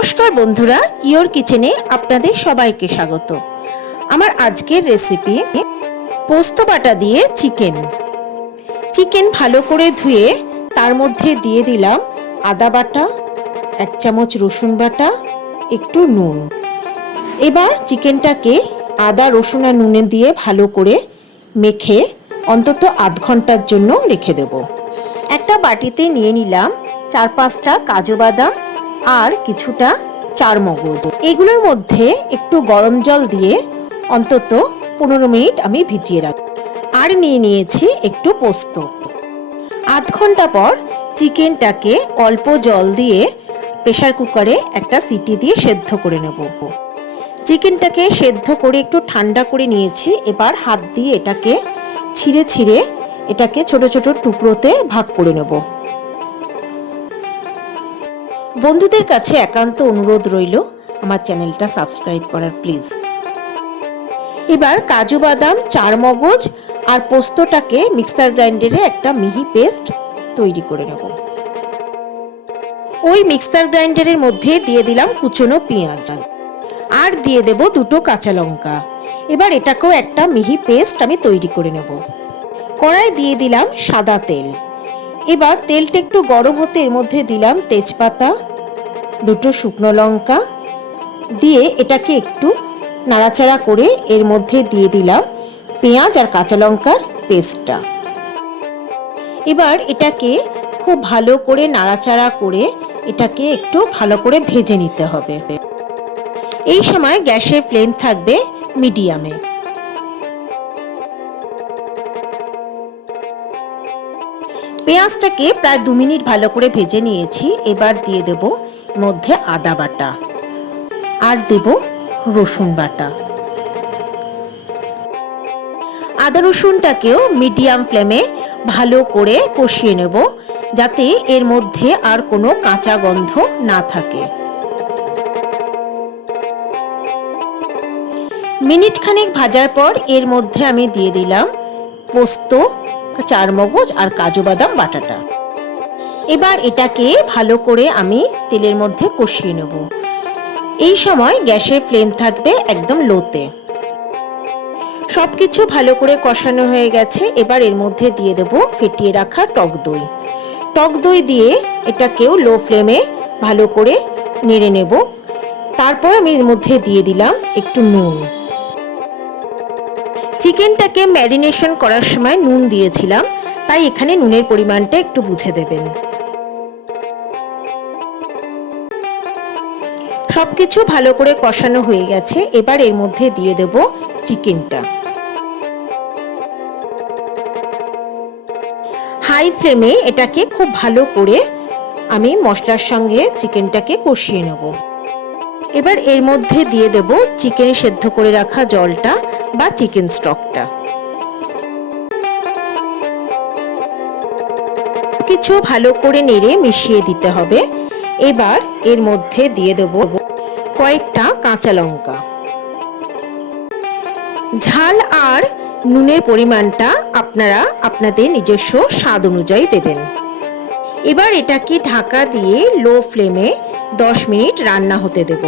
নমস্কার বন্ধুরা, ইয়োর কিচেনে আপনাদের সবাইকে স্বাগত। আমার আজকের রেসিপি পোস্ত বাটা দিয়ে চিকেন ভালো করে ধুয়ে তার মধ্যে দিয়ে দিলাম আদা বাটা, 1 চামচ রসুন বাটা, একটু নুন। এবার চিকেনটাকে আদা রসুন আর নুনে দিয়ে ভালো করে মেখে অন্তত আধ ঘন্টার জন্য রেখে দেব। একটা বাটিতে নিয়ে নিলাম 4-5টা কাজু বাদাম আর কিছুটা চারমগজ। এগুলোর মধ্যে একটু গরম জল দিয়ে অন্তত 15 মিনিট আমি ভিজিয়ে রাখব। আর নিয়ে নিয়েছি একটু পোস্ত। আধ ঘন্টা পর চিকেনটাকে অল্প জল দিয়ে প্রেসার কুকারে একটা সিটি দিয়ে সেদ্ধ করে নেব। চিকেনটাকে সেদ্ধ করে একটু ঠান্ডা করে নিয়েছি। এবার হাত দিয়ে এটাকে ছিঁড়ে এটাকে ছোট ছোট টুকরোতে ভাগ করে নেব। বন্ধুদের কাছে একান্ত অনুরোধ রইল আমার চ্যানেলটা সাবস্ক্রাইব করার প্লিজ। এবার কাজু বাদাম, চারমগজ আর পোস্তটাকে মিক্সার গ্রাইন্ডারে একটা মিহি পেস্ট তৈরি করে নেব। ওই মিক্সার গ্রাইন্ডারের মধ্যে দিয়ে দিলাম কুচনো পেঁয়াজ আর দিয়ে দেব 2টো কাঁচা লঙ্কা। এবার এটাকেও একটা মিহি পেস্ট আমি তৈরি করে নেব। কড়াই দিয়ে দিলাম সাদা তেল। এবার তেলটা একটু গরম হতে এর মধ্যে দিলাম তেজপাতা, 2টো শুকনো লঙ্কা দিয়ে এটাকে একটু নাড়াচাড়া করে এর মধ্যে দিয়ে দিলাম পেঁয়াজ আর কাঁচা লঙ্কার পেস্টটা। এবার এটাকে খুব ভালো করে নাড়াচাড়া করে এটাকে একটু ভালো করে ভেজে নিতে হবে। এই সময় গ্যাসের ফ্লেম থাকবে মিডিয়ামে। পেঁয়াজটাকে প্রায় 2 মিনিট ভালো করে ভেজে নিয়েছি। এবার দিয়ে দেব মধ্যে আদা বাটা আর দেব রসুন বাটা। আদা রসুনটাকেও মিডিয়াম ফ্লেমে ভালো করে কষিয়ে নেব, যাতে এর মধ্যে আর কোনো কাঁচা গন্ধ না থাকে। মিনিট খানেক ভাজার পর এর মধ্যে আমি দিয়ে দিলাম পোস্ত, চারমগজ আর কাজু বাদাম বাটাটা। এবার এটাকে ভালো করে আমি তেলের মধ্যে কষিয়ে নেব। এই সময় গ্যাসের ফ্লেম থাকবে একদম লোতে। সবকিছু ভালো করে কষানো হয়ে গেছে। এবার এর মধ্যে দিয়ে দেব ফেটিয়ে রাখা টক দই দিয়ে এটাকেও লো ফ্লেমে ভালো করে নেড়ে নেব। তারপর আমি এর মধ্যে দিয়ে দিলাম একটু নুন। চিকেনটাকে ম্যারিনেশন করার সময় নুন দিয়েছিলাম, তাই এখানে নুনের পরিমাণটা একটু বুঝে দেবেন। সবকিছু ভালো করে কষানো হয়ে গেছে। এবার এর মধ্যে দিয়ে দেব চিকেনটা। হাই ফ্লেমে এটাকে খুব ভালো করে আমি মশলার সঙ্গে চিকেনটাকে কষিয়ে নেব। এবার এর মধ্যে দিয়ে দেব চিকেন সেদ্ধ করে রাখা জলটা বা চিকেন স্টকটা। কিছু ভালো করে নেড়ে মিশিয়ে দিতে হবে। এবার এর মধ্যে দিয়ে দেব কয়েকটা কাঁচা লঙ্কা। ঝাল আর নুনের পরিমাণটা আপনারা আপনাদের নিজস্ব স্বাদ অনুযায়ী দেবেন। এবার এটাকে ঢাকা দিয়ে লো ফ্লেমে 10 মিনিট রান্না হতে দেব।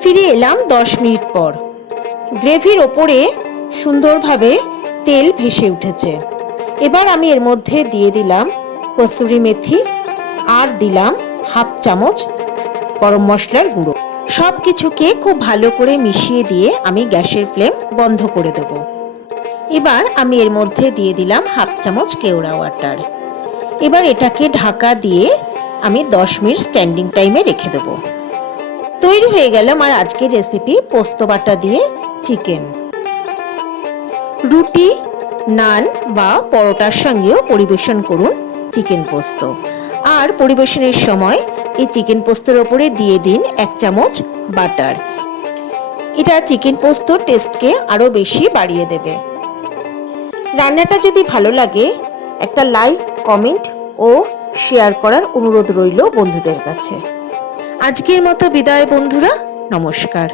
ফিরে এলাম 10 মিনিট পর। গ্রেভির ওপরে সুন্দরভাবে তেল ভেসে উঠেছে। এবার আমি এর মধ্যে দিয়ে দিলাম কসুরি মেথি আর দিলাম 1/2 চামচ গরম মশলার গুঁড়ো। সব কিছুকে খুব ভালো করে মিশিয়ে দিয়ে আমি গ্যাসের ফ্লেম বন্ধ করে দেব। এবার আমি এর মধ্যে দিয়ে দিলাম 1/2 চামচ কেওড়া ওয়াটার। এবার এটাকে ঢাকা দিয়ে আমি 10 মিনিট স্ট্যান্ডিং টাইমে রেখে দেব। তৈরি হয়ে গেল আমার আজকের রেসিপি পোস্ত বাটা দিয়ে চিকেন। রুটি, নান বা পরোটার সঙ্গেও পরিবেশন করুন চিকেন পোস্ত। আর পরিবেশনের সময় এই চিকেন পোস্তের ওপরে দিয়ে দিন 1 চামচ বাটার। এটা চিকেন পোস্ত টেস্টকে আরও বেশি বাড়িয়ে দেবে। রান্নাটা যদি ভালো লাগে একটা লাইক, কমেন্ট ও শেয়ার করার অনুরোধ রইল বন্ধুদের কাছে। আজকের মতো বিদায় বন্ধুরা, নমস্কার।